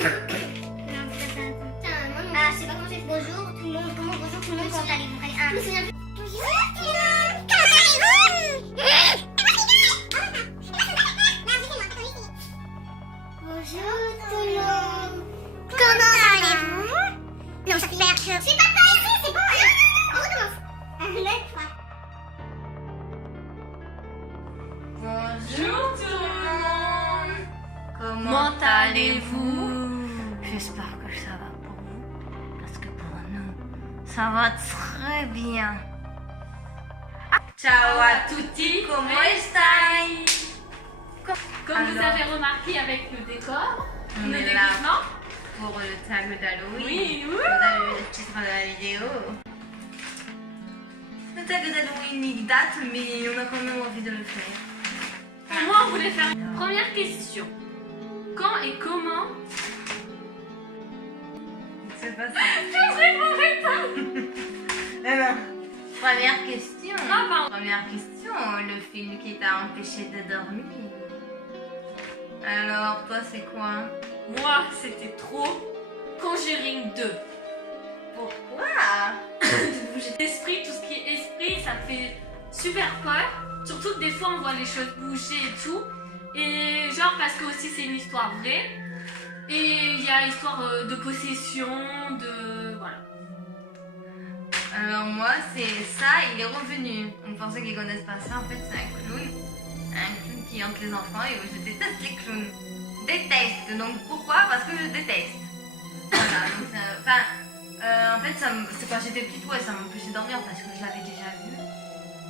Ah, je sais pas comment c'est. Bonjour tout le monde, bonjour tout le monde, comment allez-vous? Allez, un. Je me souviens plus. Bonjour tout le monde, comment allez-vous? Bonjour tout le monde, comment allez-vous? Non, ça fait peur. C'est pas peur ici, c'est bon. On recommence. Bonjour tout le monde. Comment allez-vous? J'espère que ça va pour vous, parce que pour nous, ça va très bien. Ciao a tutti, come stai? Comme vous Alors, avez remarqué avec le décor, on le est déguisement. là pour le tag d'Halloween. Oui, Vous avez vu le titre de la vidéo. Le tag d'Halloween il date, mais on a quand même envie de le faire. Moi, on voulait faire une première question. Quand et comment? C'est pas ça. Je répondrai pas. Alors, première question. Ah, pardon. Première question, le film qui t'a empêché de dormir. Alors, toi, c'est quoi? Moi, c'était trop Conjuring 2. Pourquoi? L'esprit, tout ce qui est esprit, ça me fait super peur. Surtout que des fois, on voit les choses bouger et tout. Et genre, parce que aussi, c'est une histoire vraie. Et il y a l'histoire de possession, de... Voilà. Alors, moi, c'est ça, il est revenu. On pensait qu'ils connaissent pas ça, en fait, c'est un clown. Un clown qui hante les enfants et je déteste les clowns. Déteste. Donc, pourquoi? Parce que je déteste. Voilà, donc, en fait, c'est quand j'étais petite, ouais, ça m'empêchait de dormir parce que je l'avais déjà vu.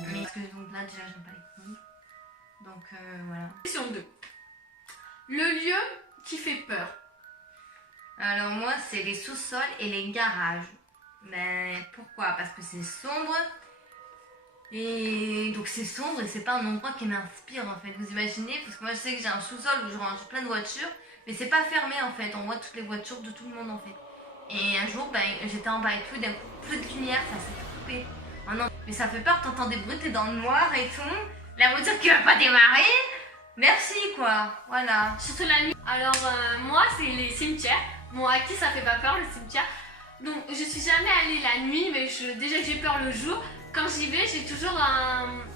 Mais parce que donc là, déjà, j'aime pas les clowns. Donc, voilà. Question 2. Le lieu qui fait peur. Alors moi, c'est les sous-sols et les garages. Mais pourquoi? Parce que c'est sombre. Et donc c'est sombre et c'est pas un endroit qui m'inspire en fait. Vous imaginez? Parce que moi je sais que j'ai un sous-sol où je range plein de voitures. Mais c'est pas fermé en fait. On voit toutes les voitures de tout le monde en fait. Et un jour, j'étais en bas et tout. D'un coup, plus de lumière, ça s'est coupé. Oh non, mais ça fait peur. T'entends des bruits, t'es dans le noir et tout. La voiture qui va pas démarrer. Merci quoi. Voilà. Surtout la nuit. Alors moi c'est les cimetières. Bon, à qui ça fait pas peur le cimetière? Donc je suis jamais allée la nuit, mais déjà que j'ai peur le jour. Quand j'y vais, j'ai toujours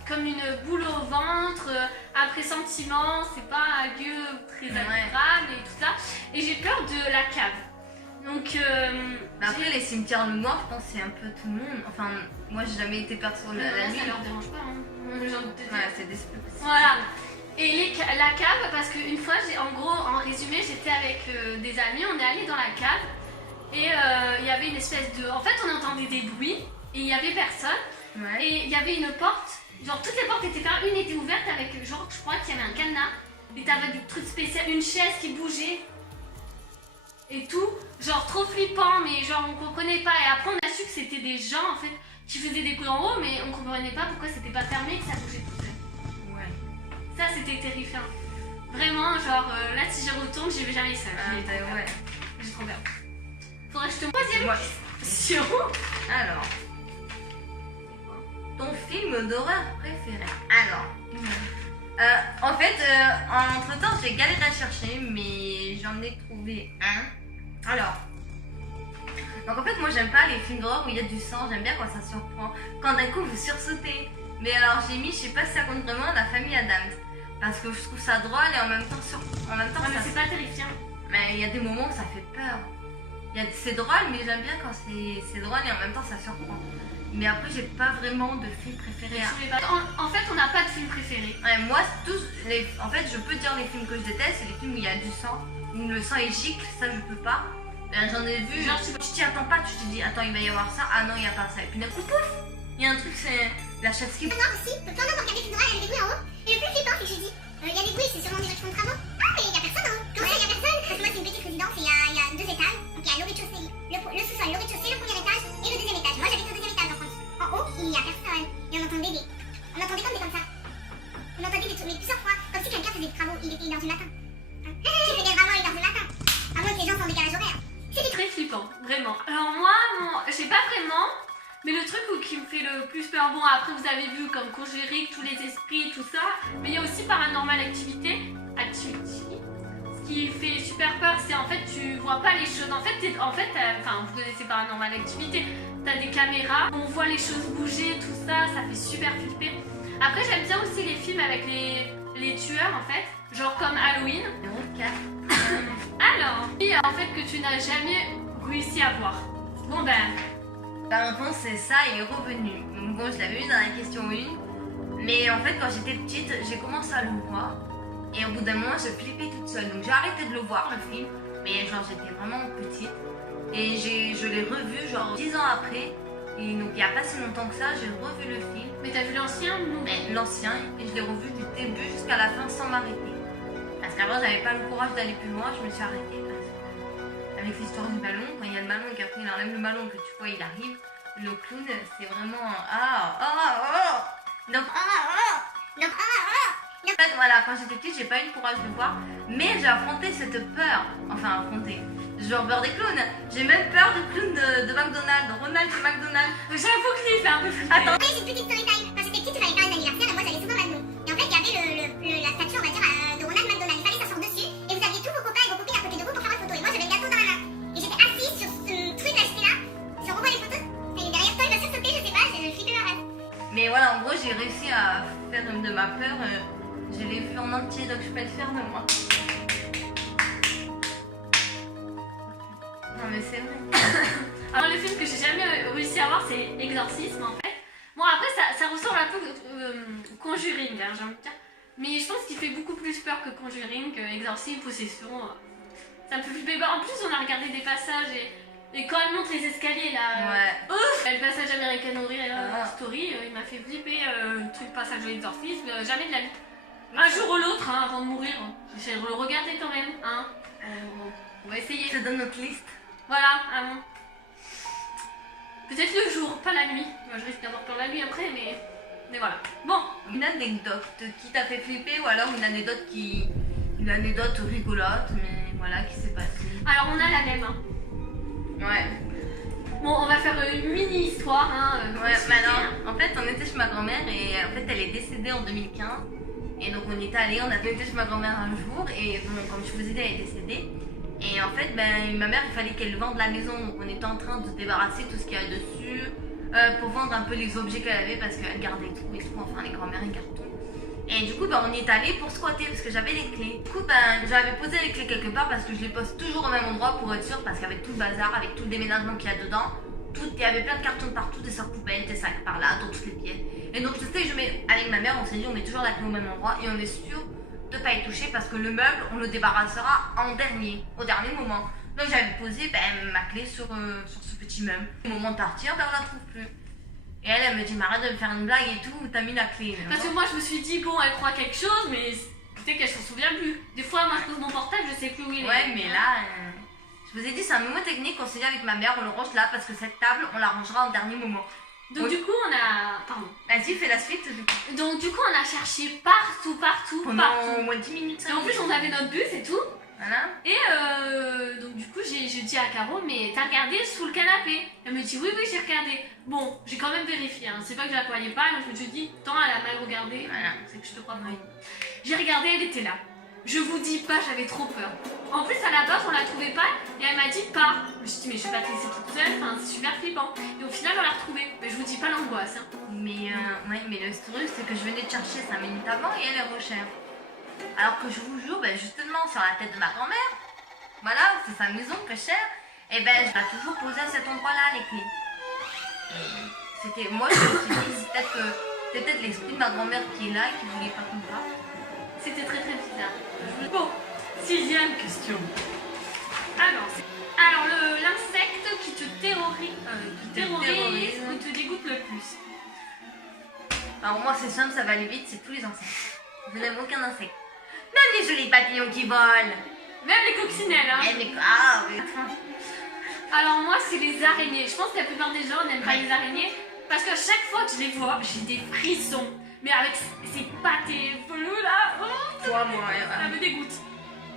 comme une boule au ventre, un pressentiment, c'est pas un lieu très agréable et tout ça. Et j'ai peur de la cave. Donc Après les cimetières noirs, je pense que c'est un peu tout le monde. Enfin, moi j'ai jamais été perdue sur la nuit. ça leur dérange pas. Hein. Ouais, c'est des... Voilà. Et la cave, parce qu'une fois, en gros, en résumé, j'étais avec des amis, on est allé dans la cave et il y avait une espèce de... En fait, on entendait des bruits et il y avait personne. Ouais. Et il y avait une porte, genre toutes les portes étaient fermées, une était ouverte avec, genre, je crois qu'il y avait un cadenas et t'avais des trucs spéciaux, une chaise qui bougeait et tout, genre trop flippant, mais genre on comprenait pas. Et après, on a su que c'était des gens en fait qui faisaient des coups en haut, mais on comprenait pas pourquoi c'était pas fermé et que ça bougeait tout seul. Ça c'était terrifiant. Vraiment, genre là si j'y retourne, j'y vais jamais seule. ouais. J'ai trop peur. Faudrait que je te troisième question. Alors, ton film d'horreur préféré? Alors, en fait, entre temps j'ai galéré à chercher, mais j'en ai trouvé un. Alors, donc en fait moi j'aime pas les films d'horreur où il y a du sang, j'aime bien quand ça surprend, quand d'un coup vous sursautez. Mais alors j'ai mis, je sais pas si ça compte vraiment, La Famille Adams. Parce que je trouve ça drôle et en même temps Mais c'est pas terrifiant. Mais il y a des moments où ça fait peur. C'est drôle, mais j'aime bien quand c'est drôle et en même temps ça surprend. Mais après j'ai pas vraiment de film préféré. En fait, on n'a pas de film préféré. Ouais, moi en fait je peux dire les films que je déteste, c'est les films où il y a du sang, où le sang est gicle, ça je peux pas. J'en ai vu, genre tu t'y attends pas, tu te dis attends il va y avoir ça, ah non il y a pas ça. Et puis d'un coup pouf, il y a un truc, c'est la chasse qui... Noir aussi, peut plein d'avoir regardé des droits, il y avait des bruits en haut. Et le plus flippant, c'est que je dis, il y a des bruits, c'est sûrement des gens qui font des travaux. Ah, mais il y a personne en haut. Comment ça, il y a personne? Parce que moi, c'est une petite résidence et il y a 2 étages. Donc il y a le rez-de-chaussée, le sous-sol, le rez-de-chaussée, le premier étage et le deuxième étage. Moi, j'habite au deuxième étage en France. En haut, il n'y a personne. Et on entendait on entendait comme ça. On entendait des trucs, mais plusieurs fois, comme si quelqu'un faisait des travaux. Il était 1h du matin. Qui faisait vraiment 1h du matin. À moins que les gens sont en décalage horaire. C'était très flippant, vraiment. Alors moi, je sais pas vraiment, mais le truc qui me fait le plus peur, bon après vous avez vu comme Conjuring, tous les esprits, tout ça, mais il y a aussi Paranormal Activity, ce qui fait super peur, c'est en fait tu vois pas les choses. En fait, vous connaissez Paranormal Activity, t'as des caméras, on voit les choses bouger, tout ça, ça fait super flipper. Après, j'aime bien aussi les films avec les tueurs en fait, genre comme Halloween. Alors, et en fait que tu n'as jamais réussi à voir. Bon ben. La réponse c'est ça, il est revenu. Donc bon, je l'avais eu dans la question 1. Mais en fait, quand j'étais petite, j'ai commencé à le voir. Et au bout d'un moment, je flippais toute seule. Donc j'ai arrêté de le voir, le film. Mais genre, j'étais vraiment petite. Et je l'ai revu genre 10 ans après. Et donc il n'y a pas si longtemps que ça, j'ai revu le film. Mais t'as vu l'ancien ou non? Mais l'ancien, et je l'ai revu du début jusqu'à la fin sans m'arrêter. Parce qu'avant, j'avais pas le courage d'aller plus loin, je me suis arrêtée. Avec l'histoire du ballon, quand il y a le ballon et qu'après il enlève le ballon, que tu vois il arrive, le clown c'est vraiment donc en fait voilà, quand j'étais petite j'ai pas eu le courage de le voir, mais j'ai affronté cette peur, genre peur des clowns, j'ai même peur du clown de McDonald's, de Ronald de McDonald's. J'avoue que c'est un peu flipper. Attends. Après, j'ai une petite story time. Quand j'étais petite, il fallait faire un anniversaire et moi j'allais souvent au McDo. Et en fait, il y avait la statue, on va dire, de Ronald McDonald. Il fallait s'asseoir dessus et vous aviez tous vos copains et vos copines à côté de vous pour faire votre photo. Et moi j'avais le gâteau dans la main. Et j'étais assise sur ce truc là, j'étais là. Je revois les photos. Et derrière toi, il va sursauter, je sais pas, je flippais ma race. Mais voilà, en gros j'ai réussi à faire de ma peur, je l'ai vu en entier donc je peux être fière de moi. Non mais c'est vrai. Alors le film que j'ai jamais réussi à voir c'est Exorcisme en fait. Bon après ça ressemble un peu au Conjuring, hein, j'ai envie de dire. Mais je pense qu'il fait beaucoup plus peur que Conjuring, que Exorcisme, Possession. Ça me fait flipper. Bah, en plus on a regardé des passages et quand elle monte les escaliers là, Ouais. Le passage American Horror Story, il m'a fait flipper le truc passage de l'exorcisme, jamais de la vie. Un jour ou l'autre, hein, avant de mourir, j'essaie de le regarder quand même, hein. On va essayer. C'est dans notre liste. Voilà, bon. Peut-être le jour, pas la nuit. Moi, je risque d'avoir peur la nuit après, mais voilà. Bon. Une anecdote qui t'a fait flipper ou alors une anecdote rigolote, mais voilà, qui s'est passée. Alors, on a la même, hein. Ouais. Bon, on va faire une mini-histoire, hein. Ouais, maintenant, en fait, on était chez ma grand-mère et en fait, elle est décédée en 2015. Et donc, on a été chez ma grand-mère un jour et bon, comme je vous ai dit, elle est décédée. Et en fait, ma mère, il fallait qu'elle vende la maison. Donc, on était en train de se débarrasser tout ce qu'il y a dessus pour vendre un peu les objets qu'elle avait parce qu'elle gardait tout et tout. Enfin, les grand-mères, elles gardent tout. Et du coup, on y est allé pour squatter parce que j'avais les clés. Du coup, j'avais posé les clés quelque part parce que je les pose toujours au même endroit pour être sûre parce qu'avec tout le bazar, avec tout le déménagement qu'il y a dedans, il y avait plein de cartons partout, des sacs poubelles, des sacs par là, dans toutes les pièces. Et donc, je sais, avec ma mère, on s'est dit, on met toujours la clé au même endroit et on est sûr de pas y toucher parce que le meuble, on le débarrassera au dernier moment. Donc, j'avais posé ma clé sur ce petit meuble. Au moment de partir, on la trouve plus. Et elle me dit, mais arrête de me faire une blague et tout, t'as mis la clé. Parce que moi, je me suis dit, bon, elle croit quelque chose, mais peut-être qu'elle s'en souvient plus. Des fois, moi, je pose mon portable, je sais plus où il est. Ouais, mais là, je vous ai dit, c'est un moment technique qu'on s'est dit avec ma mère, on le range là parce que cette table, on la rangera au dernier moment. Donc, du coup, on a. Pardon. Vas-y, fais la suite. Du coup. Donc, du coup, on a cherché partout. Pendant au moins 10 minutes. Et en plus, on avait notre bus et tout. Voilà. Et donc, du coup, j'ai dit à Caro, mais t'as regardé sous le canapé? Elle me dit, oui, j'ai regardé. Bon, j'ai quand même vérifié, hein. C'est pas que je la croyais pas, mais je me suis dit, tant elle a mal regardé, voilà. C'est que je te crois pas. J'ai regardé, elle était là. Je vous dis pas, j'avais trop peur. En plus, à la base, on la trouvait pas, et elle m'a dit, pars. Je me suis dit, mais je vais pas te laisser toute seule, enfin, c'est super flippant. Et au final, on l'a retrouvée. Mais je vous dis pas l'angoisse, hein. Mais le truc, c'est que je venais de chercher 5 minutes avant et elle est recherche. Alors que je vous jure, justement, sur la tête de ma grand-mère, voilà, c'est sa maison que je cherche, et je l'ai toujours posé à cet endroit-là, les clés. C'était, moi, je me suis dit, c'est peut-être l'esprit de ma grand-mère qui est là et qui voulait pas qu'on parte. C'était très bizarre. Bon, 6e question. Alors l'insecte qui te terrorise ou te dégoûte le plus? Alors moi, c'est simple, ça va aller vite, c'est tous les insectes. Je n'aime aucun insecte. Même les jolis papillons qui volent. Même les coccinelles, hein. Alors moi, c'est les araignées. Je pense que la plupart des gens n'aiment pas les araignées parce qu'à chaque fois que je les vois, j'ai des frissons. Mais avec ces pattes velues là, ça me dégoûte.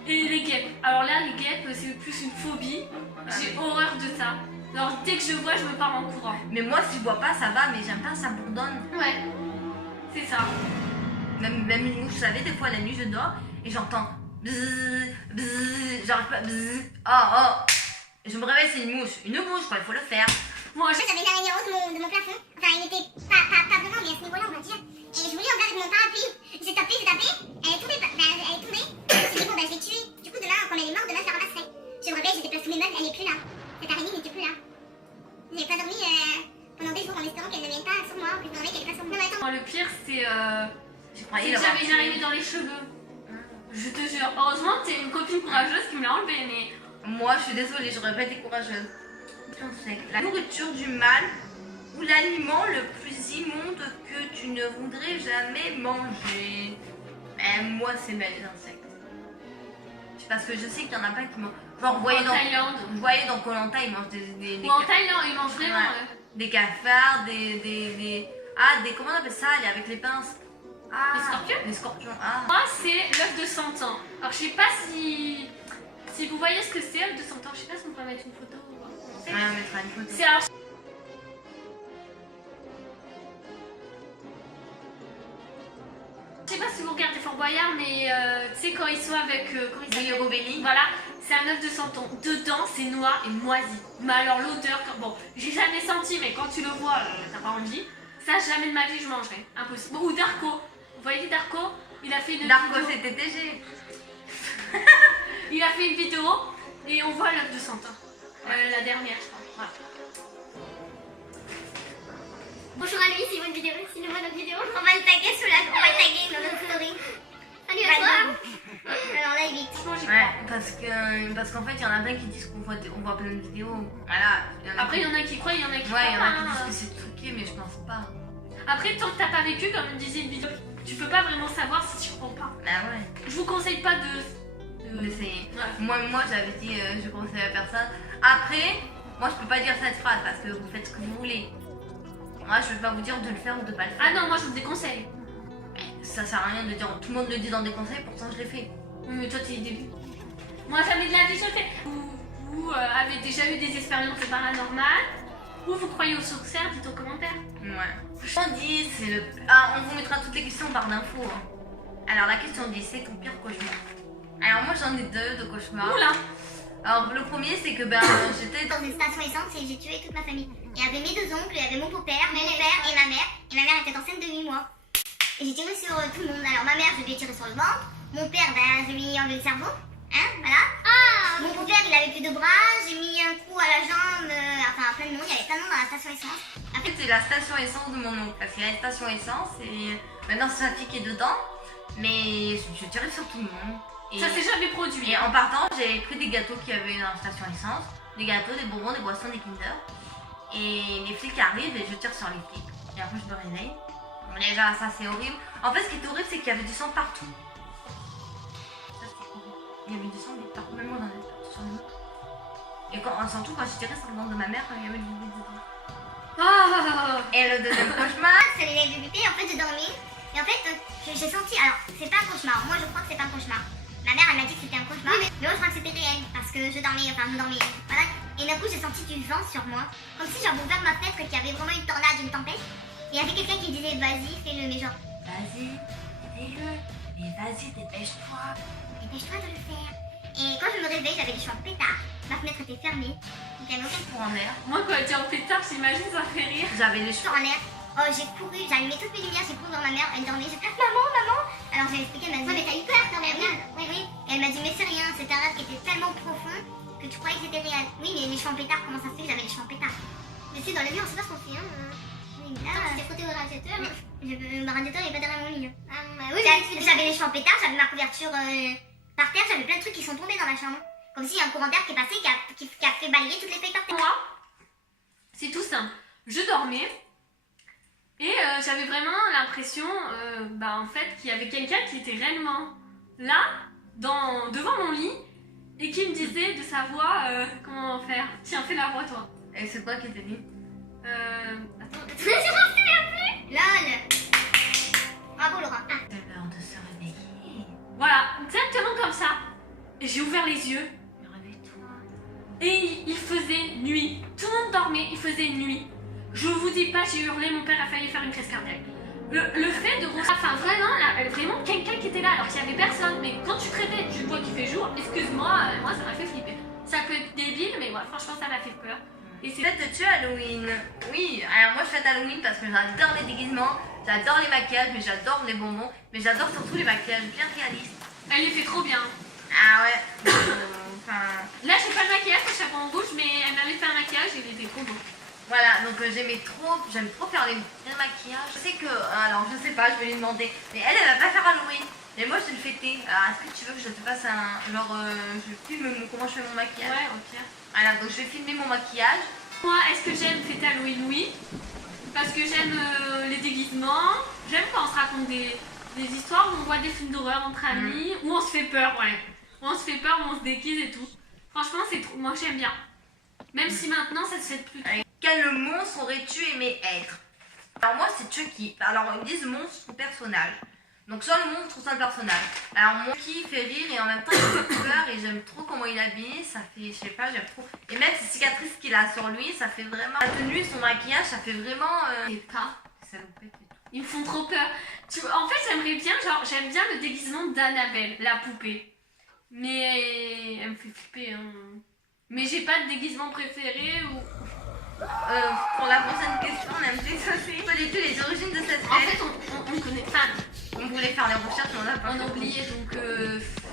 Et les guêpes. Alors là, les guêpes, c'est plus une phobie. J'ai horreur de ça. Alors dès que je vois, je me pars en courant. Mais moi, si je vois pas, ça va, mais j'aime pas, ça bourdonne. Ouais, c'est ça. Même une mouche, vous savez, des fois la nuit je dors et j'entends Bzzz, bzzz, j'arrive pas. Bzzz. Oh. Je me réveille, c'est une mouche. Une mouche, quoi, il faut le faire. Moi, J'avais une araignée en haut de mon plafond. Enfin, il était pas vraiment, mais à ce niveau-là, on va dire. Et je voulais en faire avec mon parapluie. J'ai tapé. Elle est tombée. Je me suis dit, bon, bah, je l'ai tuée. Du coup, demain, quand elle est morte, demain, je la ramasserai. Je me réveille, j'étais placée sous mes meubles, elle est plus là. Cette araignée n'était plus là. J'ai pas dormi pendant des jours en espérant qu'elle ne vienne pas sur moi. En plus, dans qu'elle est pas sur moi. Non, mais attends. le pire, c'est J'ai croyé que l'avoir j'avais une tué. araignée dans les cheveux. Je te jure. Heureusement, t'es une copine courageuse qui me l'a enlevé, mais. Moi, je suis désolée, j'aurais pas été courageuse. La nourriture du mal ou l'aliment le plus immonde que tu ne voudrais jamais manger. Moi, c'est les insectes. Parce que je sais qu'il y en a pas qui mangent. Genre, vous voyez En Thaïlande. dans Koh Lanta, ils mangent des Ou en Thaïlande, ils mangent vraiment. Ouais. Des cafards, comment on appelle ça, avec les pinces. Les scorpions. Les scorpions, ah. Moi, c'est l'œuf de 100 ans. Alors, je sais pas si vous voyez ce que c'est, l'œuf de 100 ans. Je sais pas si on peut mettre une photo. Ouais, on mettra une photo. C'est alors. Je sais pas si vous regardez Fort Boyard, mais tu sais, quand ils sont avec. Comment il s'appelle ? Robelli. Voilà, c'est un œuf de 100 ans. Dedans, c'est noir et moisi. Mais alors, l'odeur, bon, j'ai jamais senti, mais quand tu le vois, t'as pas envie. Ça, jamais de ma vie, je mangerai. Impossible. Ou Darko. Vous voyez Darko ? Il a fait une Darko, vidéo. c'est TTG. Il a fait une vidéo et on voit l'œuf de 100 ans. La dernière, je crois. Voilà. Bonjour à lui, c'est votre vidéo. C'est une bonne vidéo. On va le taguer dans notre story. Salut à toi. Alors là, il est. Franchement, j'y Ouais, crois. parce qu'en fait, il y en a plein qui disent qu'on voit plein de vidéos. Voilà. Après, il y en a qui croient, il y en a qui Ouais, il y en a croient qui pas. disent que c'est truqué, mais je pense pas. Après, tant que t'as pas vécu, comme me disait une vidéo, tu peux pas vraiment savoir si tu crois ou pas. Ah ouais. Je vous conseille pas de. D'essayer. Ouais. Moi j'avais dit, je conseille à personne. Après, moi je peux pas dire cette phrase parce que vous faites ce que vous voulez. Moi je peux pas vous dire de le faire ou de pas le faire. Ah non, moi je vous déconseille. Ça sert à rien de dire, tout le monde le dit dans des conseils, pourtant je l'ai fait. Oui, mais toi t'es début. Moi jamais de la vie je le fais. Vous avez déjà eu des expériences paranormales ou vous croyez aux sorcières, dites en commentaire. Ouais. On dit, c'est le. Ah, on vous mettra toutes les questions en barre d'infos. Hein. Alors la question 10, c'est ton pire cauchemar. Alors moi j'en ai deux de cauchemars. Oula. Alors le premier c'est que j'étais Dans une station essence et j'ai tué toute ma famille. Il y avait mes deux oncles, il y avait mon beau-père, mon père et ma mère. Et ma mère était enceinte de 8 mois. Et j'ai tiré sur tout le monde. Alors ma mère, je lui ai tiré sur le ventre. Mon père, je lui ai enlevé le cerveau. Hein, voilà. Mon beau-père, il avait plus de bras. J'ai mis un coup à la jambe. Enfin, plein de monde. Il y avait plein de monde dans la station essence. Après c'est la station essence de mon oncle. Parce qu'il y a une station essence et maintenant c'est sa fille qui est dedans. Mais je tirais sur tout le monde. Et, Ça s'est jamais produit. et en partant, j'ai pris des gâteaux qu'il y avait dans la station essence. Des gâteaux, des bonbons, des boissons, des Kinder. Et les flics arrivent et je tire sur les flics. Et après je me réveille. Bon, déjà ça c'est horrible. En fait ce qui est horrible c'est qu'il y avait du sang partout. Ça c'est horrible. Il y avait du sang partout, même moi dans les sur les autres. Et surtout quand je tirais sur le ventre de ma mère, quand il y avait du bébé dedans. Ah. Et le deuxième cauchemar. C'est les de bébé. En fait, j'ai dormi. Et en fait, j'ai senti. Alors, c'est pas un cauchemar. Moi, je crois que c'est pas un cauchemar. Ma mère, elle m'a dit que c'était un cauchemar. Mais moi, je crois que c'était réel. Parce que je dormais. Voilà. Et d'un coup, j'ai senti du vent sur moi. Comme si j'avais ouvert ma fenêtre et qu'il y avait vraiment une tornade, une tempête. Et il y avait quelqu'un qui disait, vas-y, fais-le. Mais genre, Vas-y, fais-le. Mais vas-y, dépêche-toi. dépêche-toi de le faire. Et quand je me réveille, j'avais les cheveux en pétard. Ma fenêtre était fermée. Donc, il y avait aucun Pour en air. Moi quand elle dit en pétard, j'imagine ça fait rire. J'avais les cheveux. en l'air. Oh, j'ai couru, j'ai allumé toutes mes lumières, j'ai couru vers ma mère, elle dormait, j'ai fait maman. Alors j'ai expliqué, elle m'a dit, ouais, mais t'as eu peur quand même. Oui. Et elle m'a dit, mais c'est rien, c'était un rêve qui était tellement profond que tu croyais que c'était réel. Oui, mais les cheveux en pétard, comment ça se fait que j'avais les cheveux en pétard? Mais c'est dans la nuit, on sait pas ce qu'on fait, hein. Oui, là, t'es frotté au radiateur. Le radiateur, il est pas derrière mon lit. Oui, j'avais les cheveux en pétard, j'avais ma couverture par terre, j'avais plein de trucs qui sont tombés dans la chambre. Comme s'il y a un courant d'air qui est passé, qui a fait balayer toutes les feuilles par terre. Moi, c'est tout simple. Je dormais et j'avais vraiment l'impression en fait qu'il y avait quelqu'un qui était réellement là, devant mon lit et qui me disait de sa voix comment faire. Tiens, fais la voix toi. Et c'est quoi qui t'a dit? Attends. Je m'en souviens plus. LOL. Bravo Laura. C'est l'heure de se réveiller. Voilà, exactement comme ça. Et j'ai ouvert les yeux. Réveille-toi. Et il faisait nuit. Tout le monde dormait, il faisait nuit. Je vous dis pas, j'ai hurlé, mon père a failli faire une crise cardiaque. Le fait de... Enfin, vraiment, là, vraiment quelqu'un qui était là, alors qu'il y avait personne. Mais quand tu te réveilles, tu vois jour, excuse-moi, moi ça m'a fait flipper. Ça peut être débile, mais moi franchement ça m'a fait peur. Et c'est Fête de Halloween. Oui, alors moi je fête Halloween parce que j'adore les déguisements, j'adore les maquillages, mais j'adore les bonbons, mais j'adore surtout les maquillages bien réalistes. elle les fait trop bien. Ah ouais. Enfin, Là j'ai pas le maquillage, le chapeau rouge, mais elle m'avait fait un maquillage et il était trop beau. voilà, donc j'aime trop faire les maquillages. Je sais que, alors je sais pas, je vais lui demander, mais elle va pas faire Halloween. Mais moi je vais le fêter. Alors est-ce que tu veux que je te fasse un, genre, je filme comment je fais mon maquillage? Ouais, ok. Voilà, donc je vais filmer mon maquillage. Moi, est-ce que j'aime fêter Halloween? Oui. Parce que j'aime les déguisements. J'aime quand on se raconte des histoires où on voit des films d'horreur entre amis, où on se fait peur, ouais. Où on se fait peur, où on se déguise et tout. Franchement, c'est trop. Moi, j'aime bien. Même si maintenant, ça se fait plus. Quel monstre aurais-tu aimé être? Alors moi c'est Chucky. Alors ils me disent monstre ou personnage. Donc soit le monstre ou soit le personnage. Alors moi qui fait rire et en même temps il fait peur et j'aime trop comment il est habillé. Ça fait, je sais pas, j'aime trop. Et même ces cicatrices qu'il a sur lui, ça fait vraiment... La tenue, son maquillage, ça fait vraiment... Et pas. Salopette et tout. Ils me font trop peur. En fait, j'aimerais bien, genre, j'aime bien le déguisement d'Annabelle, la poupée. Mais elle me fait flipper, hein. Mais j'ai pas de déguisement préféré ou... Pour la prochaine question, on aime dissocier. Connais-tu les origines de cette fête? En fait, on connaît... Enfin, on voulait faire les recherches, mais on a pas on a oublié, donc...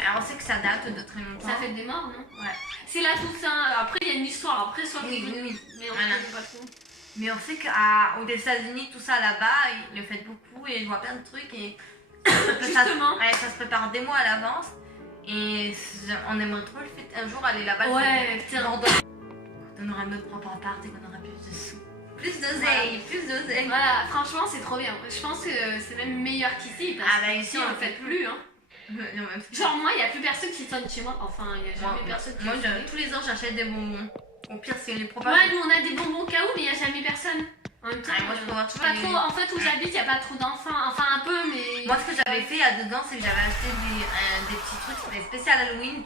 Alors on sait que ça date de très longtemps. Ça fait des morts, non? Ouais. C'est la Toussaint. Après, il y a une histoire. Après, soit Oui, oui, oui. mais on Voilà. connaît pas trop. Mais on sait qu'aux États-Unis, tout ça là-bas, ils le font beaucoup et je vois plein de trucs et Justement. ça se prépare des mois à l'avance et on aimerait trop le faire un jour aller là-bas. Ouais, c'est on aurait notre propre appart et qu'on aurait plus de sous. Plus d'oseille, plus d'oseille. Voilà, franchement, c'est trop bien. Je pense que c'est même meilleur qu'ici. Parce Ah bah que ici, on on le fait plus, hein. Non, même si- Genre, moi, il n'y a plus personne qui sonne chez moi. Enfin, il n'y a jamais personne qui moi, sonne. tous les ans, j'achète des bonbons. Au pire, c'est les propres. Ouais, nous, on a des bonbons au cas où, mais il n'y a jamais personne. En même temps, moi, je peux voir tous pas les- trop. En fait, où j'habite, il n'y a pas trop d'enfants. Enfin, un peu, mais... Moi, ce que j'avais fait il y a 2 ans, c'est que j'avais acheté des petits trucs, des spéciales Halloween,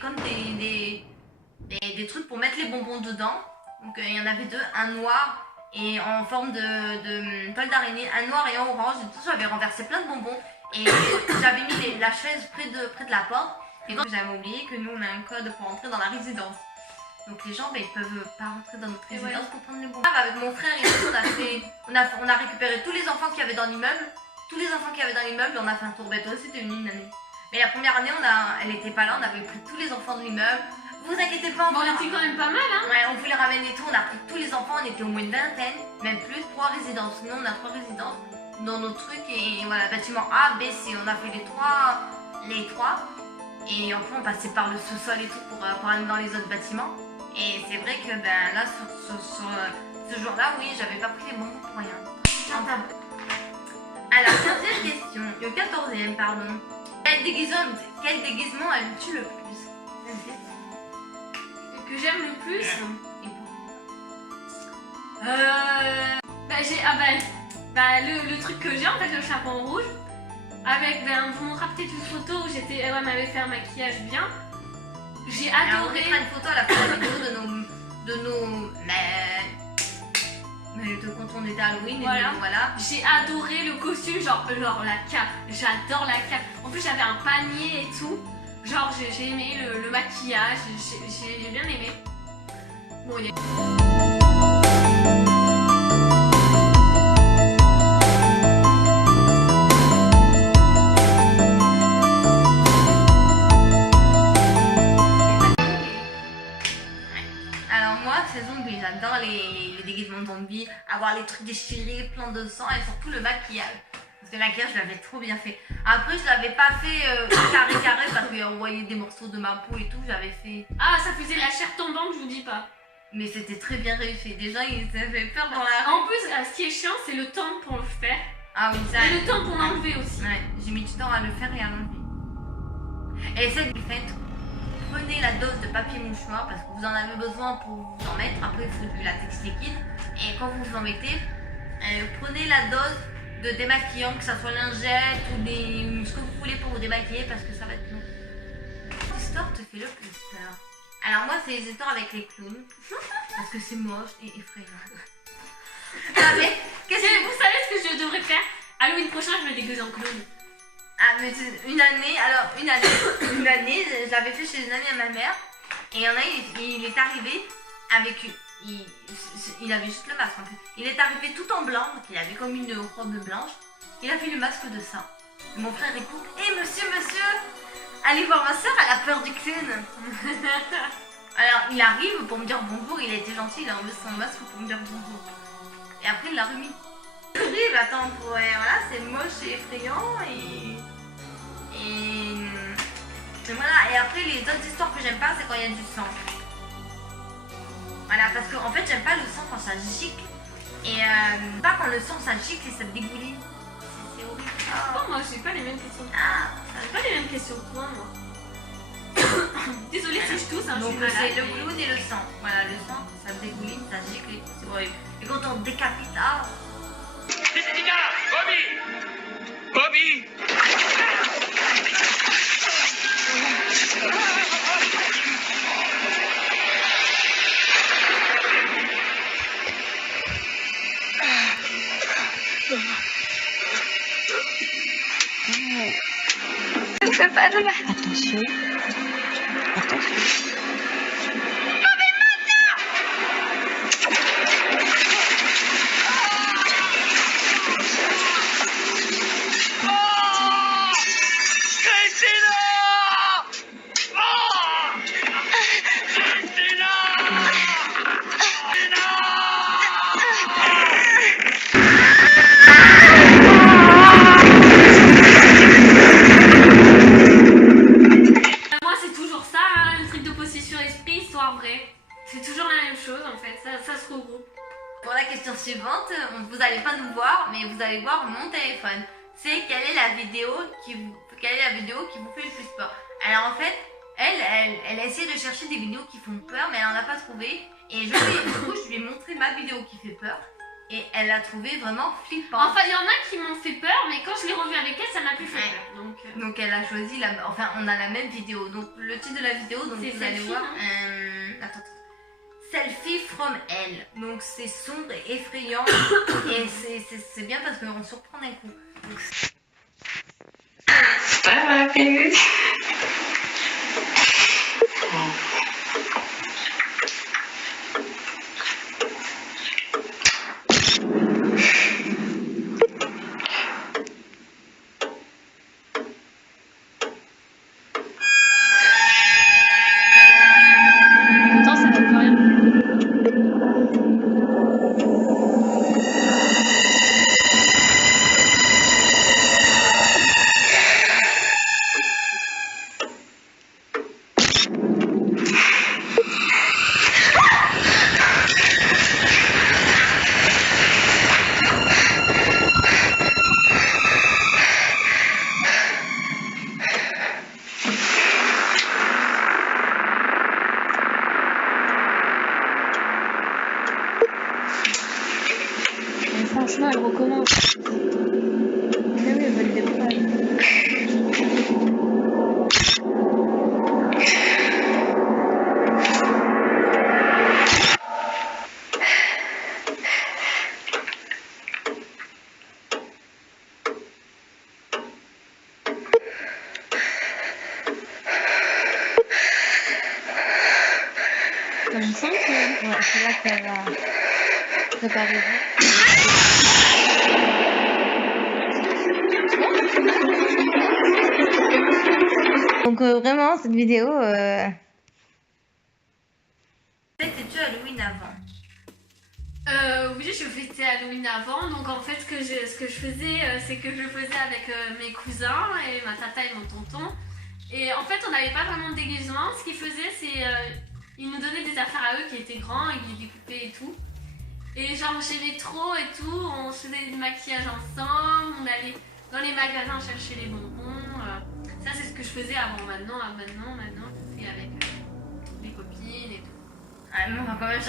comme des trucs pour mettre les bonbons dedans. Donc, il y en avait 2, un noir et en forme de toile d'araignée, un noir et un orange. Et tout ça, j'avais renversé plein de bonbons et j'avais mis la chaise près de la porte. Et donc, j'avais oublié que nous, on a un code pour entrer dans la résidence. Donc les gens, ils peuvent pas rentrer dans notre résidence pour prendre les bonbons. Avec mon frère et tout, on a récupéré tous les enfants qu'il y avait dans l'immeuble. Tous les enfants qu'il y avait dans l'immeuble, on a fait un tour bête. C'était une année. Mais la première année, elle était pas là, on avait pris tous les enfants de l'immeuble. Vous inquiétez pas, Bon, on était quand même pas mal, hein. Ouais, on voulait ramener tout, on a pris tous les enfants, on était au moins une vingtaine, même plus, 3 résidences. Nous, on a 3 résidences dans nos trucs et voilà, bâtiment A, B, C. On a fait les trois. Et enfin, on passait par le sous-sol et tout pour aller dans les autres bâtiments. Et c'est vrai que ben là, ce jour-là, oui, j'avais pas pris les bonbons pour rien. Enfin bon. Alors, 15e question, le 14e, pardon. Quel déguisement aimes-tu le plus? Que j'aime le plus. Et Le truc que j'ai, en fait, le chapeau rouge. Avec, on vous montrera peut-être une photo où elle m'avait fait un maquillage bien. J'ai alors, on adoré. mettra une photo à la fin de la vidéo de quand on était à Halloween. Voilà. Et voilà. J'ai adoré le costume, genre la cape. J'adore la cape. En plus, j'avais un panier et tout. Genre, j'ai aimé le maquillage. J'ai bien aimé. Bon, il y a... Alors moi, c'est zombie, j'adore les déguisements de zombies, avoir les trucs déchirés, plein de sang et surtout le maquillage. Parce que le maquillage, je l'avais trop bien fait. Après, je l'avais pas fait carré parce qu'on voyait des morceaux de ma peau et tout, j'avais fait... Ah, ça faisait la chair tombante, je vous dis pas. Mais c'était très bien réussi. Des gens, ils avaient peur dans la rue. En plus, ce qui est chiant, c'est le temps pour le faire. Ah oui, ça... Et le temps pour l'enlever aussi. Ouais, j'ai mis du temps à le faire et à l'enlever. Et cette fête, prenez la dose de papier mouchoir parce que vous en avez besoin pour vous en mettre. Après, il faut du latex liquide. Et quand vous vous en mettez, prenez la dose de démaquillant, que ça soit lingette ou ce que vous voulez pour vous démaquiller parce que ça va être long. Quelle histoire te fait le plus peur? Alors moi, c'est les histoires avec les clowns parce que c'est moche et effrayant. Ah mais, qu'est-ce que Vous savez ce que je devrais faire? Halloween prochain, je me déguise en clown. Ah, mais une année, une année, je l'avais fait chez une amie à ma mère. Et il y en a, il est arrivé avec il avait juste le masque en fait. Il est arrivé tout en blanc, donc il avait comme une robe blanche. Il a fait le masque de ça. Et mon frère écoute, hé monsieur, allez voir ma soeur, elle a peur du clown. Alors il arrive pour me dire bonjour, il a été gentil, il a enlevé son masque pour me dire bonjour. Et après il l'a remis. Oui, bah attends, voilà, c'est moche et effrayant et voilà. Et après les autres histoires que j'aime pas, c'est quand il y a du sang. Voilà, parce que en fait j'aime pas le sang quand ça gicle. Et pas quand le sang ça gicle et ça dégouline. C'est horrible. Oh, moi j'ai pas les mêmes questions. J'ai pas les mêmes questions que toi, moi. Désolée si je tousse, hein, donc je suis malade. c'est le clown et le sang. Voilà, le sang, ça dégouline, ça gicle, c'est horrible. Et quand on décapite, Christina, Bobby. Attention. Moi c'est toujours ça, hein, le truc de possession esprit, histoire vraie. C'est toujours la même chose en fait, ça se regroupe. Pour la question suivante, vous n'allez pas nous voir, mais vous allez voir mon téléphone. C'est quelle est la vidéo qui vous fait le plus peur. Alors en fait, elle a essayé de chercher des vidéos qui font peur, mais elle n'en a pas trouvé. Et du coup, je lui ai montré ma vidéo qui fait peur. Et elle l'a trouvé vraiment flippante. Enfin, il y en a qui m'ont fait peur, mais quand je l'ai revue avec elle, ça m'a plus fait peur. Donc elle a choisi, enfin on a la même vidéo. Donc le titre de la vidéo, donc c'est vous allez Selfie, voir. hein. Attends. Selfie from Hell. Donc c'est sombre et effrayant. Et c'est bien parce qu'on surprend d'un coup. Donc, Attends, ça va plus rien. Franchement, elle recommence. Mais oui, elle veut le découvrir. T'as le sens que... Ouais, c'est là qu'elle va arriver. Donc vraiment, cette vidéo... fêtais-tu Halloween avant? Oui, je fêtais Halloween avant, donc en fait ce que je faisais, c'est que je le faisais avec mes cousins et ma tata et mon tonton. Et en fait on n'avait pas vraiment de déguisement, ce qu'ils faisaient c'est ils nous donnaient des affaires à eux qui étaient grands et qui découpaient et tout. Et genre j'aimais trop et tout, on se faisait du maquillage ensemble, on allait dans les magasins chercher les bonbons. Ça c'est ce que je faisais avant, maintenant je fais avec les copines et tout.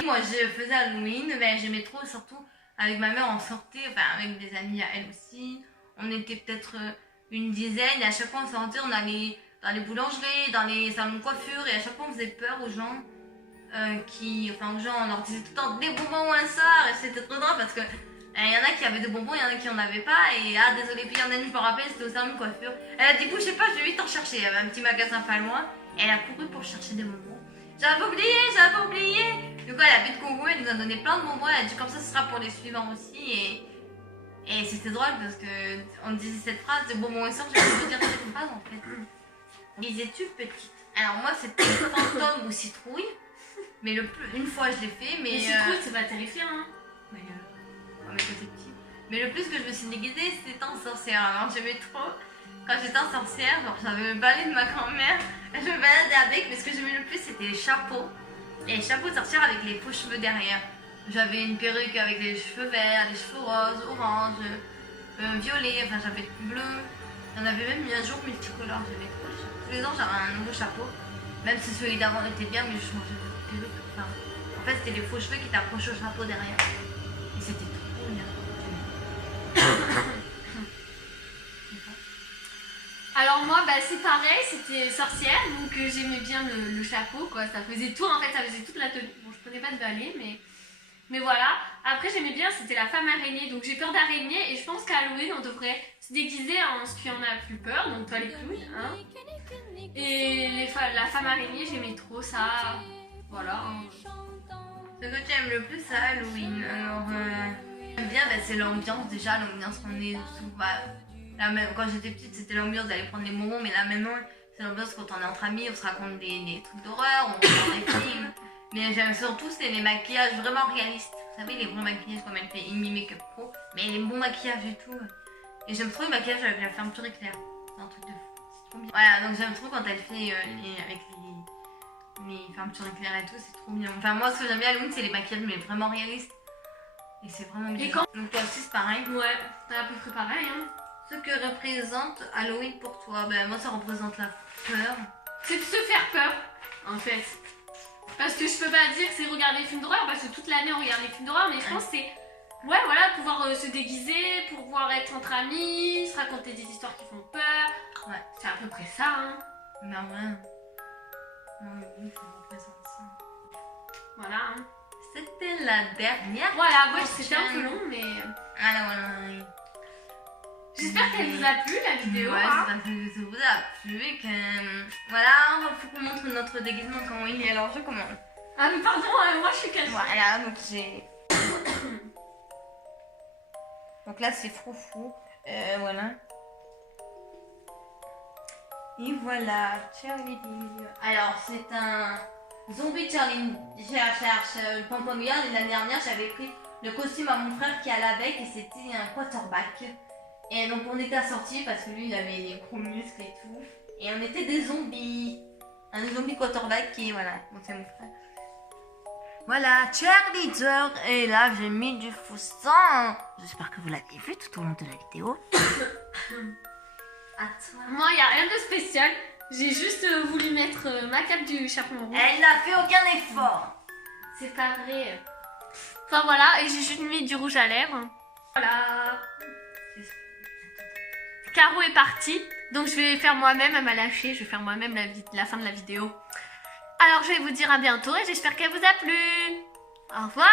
Moi je faisais Halloween, mais j'aimais trop, surtout avec ma mère on sortait, enfin avec des amis à elle aussi. On était peut-être une dizaine et à chaque fois on sortait, on allait dans les boulangeries, dans les salons de coiffure et à chaque fois on faisait peur aux gens. Aux gens on leur disait tout le temps des bonbons ou un sort et c'était trop drôle parce que Il y en a qui avaient des bonbons, il y en a qui en avaient pas. Et ah, désolé, puis il y en a une, je me rappelle, c'était au salon de coiffure. Elle a dit, je sais pas, je vais vite en chercher. Il y avait un petit magasin pas loin. Et elle a couru pour chercher des bonbons. J'avais oublié. Du coup, elle a vu de Congo, elle nous a donné plein de bonbons. Elle a dit, comme ça, ce sera pour les suivants aussi. Et c'était drôle parce que on disait cette phrase de bonbons et sort, je vais dire cette phrase en fait. Disais-tu petite? Alors, moi, c'était fantôme ou citrouille. Mais une fois, je l'ai fait. Mais citrouille, c'est pas terrifiant. Hein. Mais quand j'étais petite. Mais le plus que je me suis déguisée, c'était en sorcière. Alors j'aimais trop. Quand j'étais en sorcière, genre j'avais le balai de ma grand-mère. Je me baladais avec, mais ce que j'aimais le plus, c'était les chapeaux. Et les chapeaux de sorcière avec les faux cheveux derrière. J'avais une perruque avec des cheveux verts, des cheveux roses, orange, violet, enfin j'avais bleu. J'en avais même mis un jour multicolore, j'aimais trop. Tous les ans, j'avais un nouveau chapeau. Même si celui d'avant était bien, mais je changeais de perruque. Enfin, en fait, c'était les faux cheveux qui t'approchaient au chapeau derrière. Et c'était trop bien. Alors moi, c'est pareil, c'était sorcière, donc j'aimais bien le chapeau, quoi. Ça faisait tout, en fait, ça faisait toute la tenue. Bon, je prenais pas de balai, mais voilà. Après, j'aimais bien, c'était la femme araignée, donc j'ai peur d'araignée, et je pense qu'à Halloween, on devrait se déguiser en ce qui en a plus peur, donc toi les clowns, hein. Et la femme araignée, j'aimais trop ça, voilà. Hein. Ce que tu aimes le plus à Halloween, alors j'aime bien, c'est l'ambiance déjà, l'ambiance qu'on est sous. Là, même quand j'étais petite, c'était l'ambiance d'aller prendre les bonbons, mais là maintenant, c'est l'ambiance quand on est entre amis, on se raconte des trucs d'horreur, on regarde des films. Mais j'aime surtout, c'est les maquillages vraiment réalistes. Vous savez, les bons maquillages comme elle fait Amy Makeup Pro, mais les bons maquillages et tout. Et j'aime trop les maquillages avec la fermeture éclair. C'est un truc de fou. C'est trop bien. Voilà, donc j'aime trop quand elle fait avec les fermetures éclair et tout, c'est trop bien. Enfin, moi, ce que j'aime bien à Halloween, c'est les maquillages, mais vraiment réalistes. Et c'est vraiment bien. Et quand... Donc toi aussi, c'est pareil. Ouais, c'est à peu près pareil, hein. Ce que représente Halloween pour toi, moi ça représente la peur. C'est de se faire peur, en fait. Parce que je peux pas dire que c'est regarder des films d'horreur, parce que toute l'année on regarde des films d'horreur, mais je pense que c'est... Ouais, voilà, pouvoir se déguiser, pouvoir être entre amis, se raconter des histoires qui font peur. Ouais. C'est à peu près ça, hein. Ben ouais. Oui, ça représente ça. Voilà, hein. C'était la dernière. Voilà, ouais, c'était un peu long, mais... voilà. J'espère qu'elle vous a plu, la vidéo. Ouais, hein. j'espère que ça vous a plu et que... Voilà, il faut qu'on montre notre déguisement quand il est. Alors je commence. Ah mais pardon, moi je suis cachée. Voilà, donc j'ai... Donc là c'est Froufrou. Voilà. Et voilà, Charlie. Alors c'est un zombie Charlie. Je cherche le pompon. Et l'année dernière j'avais pris le costume à mon frère qui allait avec et c'était un quarterback. Et donc on était assortis parce que lui il avait des gros muscles et tout. Et on était des zombies. Un zombie quarterback qui, voilà, bon, c'est mon frère. Voilà, cheerleader. Et là j'ai mis du faustin. J'espère que vous l'avez vu tout au long de la vidéo. À toi. Moi il n'y a rien de spécial. J'ai juste voulu mettre ma cape du chapeau rouge. Elle n'a fait aucun effort. C'est pas vrai. Enfin voilà, et j'ai juste mis du rouge à lèvres. Voilà. Caro est partie, donc je vais faire moi-même, elle m'a lâché, je vais faire moi-même la fin de la vidéo. Alors je vais vous dire à bientôt et j'espère qu'elle vous a plu. Au revoir.